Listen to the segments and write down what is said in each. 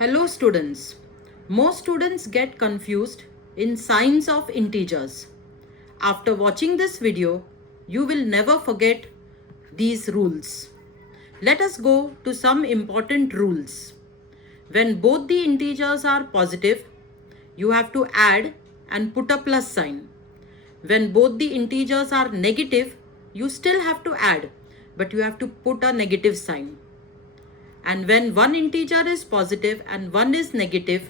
Hello students. Most students get confused in signs of integers. After watching this video, you will never forget these rules. Let us go to some important rules. When both the integers are positive, you have to add and put a plus sign. When both the integers are negative, you still have to add, but you have to put a negative sign. And when one integer is positive and one is negative,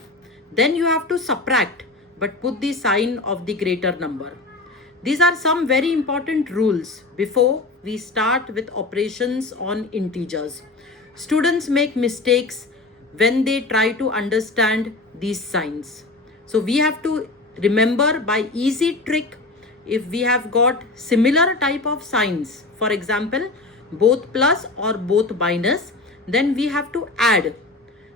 then you have to subtract but put the sign of the greater number. These are some very important rules before we start with operations on integers. Students make mistakes when they try to understand these signs. So we have to remember by easy trick, if we have got similar type of signs, for example, both plus or both minus, then we have to add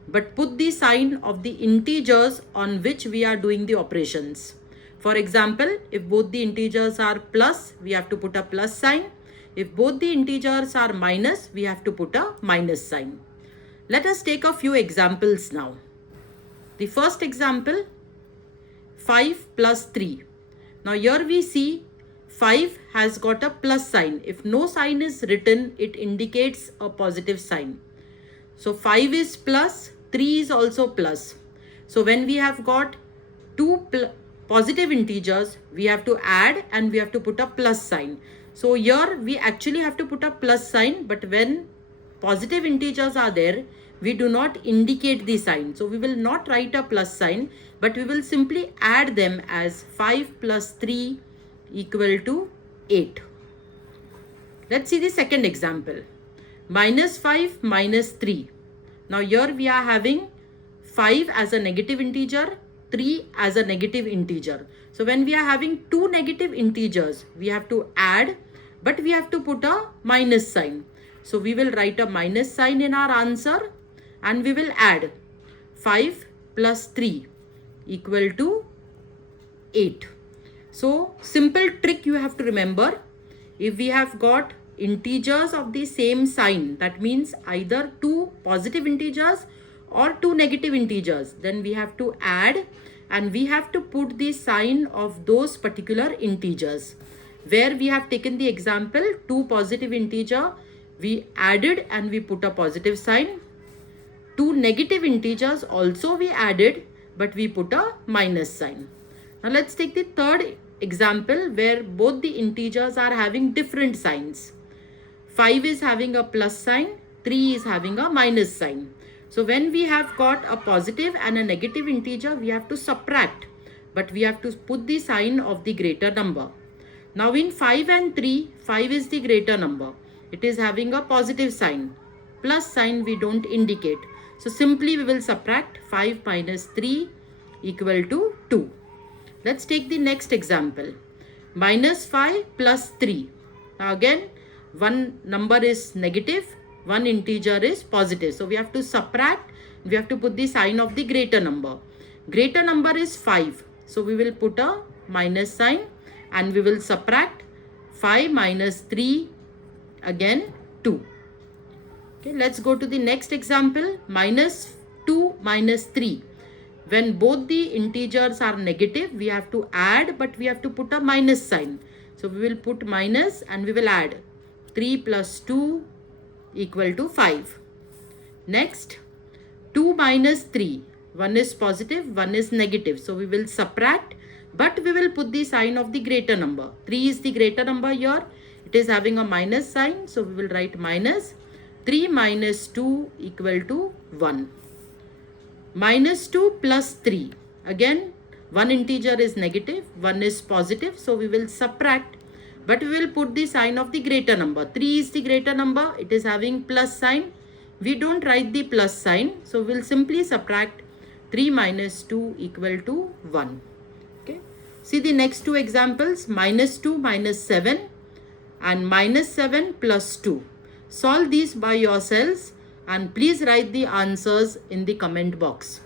but put the sign of the integers on which we are doing the operations. For example, if both the integers are plus, we have to put a plus sign. If both the integers are minus, we have to put a minus sign. Let us take a few examples now. The first example, 5 plus 3. Now here we see 5 has got a plus sign. If no sign is written, it indicates a positive sign. So 5 is plus, 3 is also plus. So when we have got two positive integers, we have to add and we have to put a plus sign. So here we actually have to put a plus sign, but when positive integers are there, we do not indicate the sign. So we will not write a plus sign, but we will simply add them as 5 plus 3 equal to 8. Let's see the second example. Minus 5 minus 3. Now here we are having 5 as a negative integer, 3 as a negative integer. So when we are having two negative integers, we have to add, but we have to put a minus sign. So we will write a minus sign in our answer and we will add 5 plus 3 equal to 8. So simple trick you have to remember. If we have got integers of the same sign, that means either two positive integers or two negative integers, then we have to add and we have to put the sign of those particular integers. Where we have taken the example, two positive integer, we added and we put a positive sign. Two negative integers also we added, but we put a minus sign. Now let's take the third example where both the integers are having different signs. 5 is having a plus sign, 3 is having a minus sign. So when we have got a positive and a negative integer, we have to subtract, but we have to put the sign of the greater number. Now in 5 and 3, 5 is the greater number. It is having a positive sign. Plus sign we don't indicate. So simply we will subtract 5 minus 3 equal to 2. Let's take the next example. Minus 5 plus 3. Now again, one number is negative, one integer is positive. So we have to subtract, we have to put the sign of the greater number. Greater number is 5. So we will put a minus sign and we will subtract 5 minus 3, again 2. Okay, let's go to the next example. Minus 2 minus 3. When both the integers are negative, we have to add, but we have to put a minus sign. So we will put minus and we will add 3 plus 2 equal to 5. Next, 2 minus 3. One is positive, one is negative. So we will subtract, but we will put the sign of the greater number. 3 is the greater number here. It is having a minus sign. So we will write minus. 3 minus 2 equal to 1. Minus 2 plus 3. Again, one integer is negative, one is positive. So we will subtract, but we will put the sign of the greater number. 3 is the greater number. It is having plus sign. We don't write the plus sign. So we will simply subtract 3 minus 2 equal to 1. Okay. See the next two examples. Minus 2 minus 7 and minus 7 plus 2. Solve these by yourselves and please write the answers in the comment box.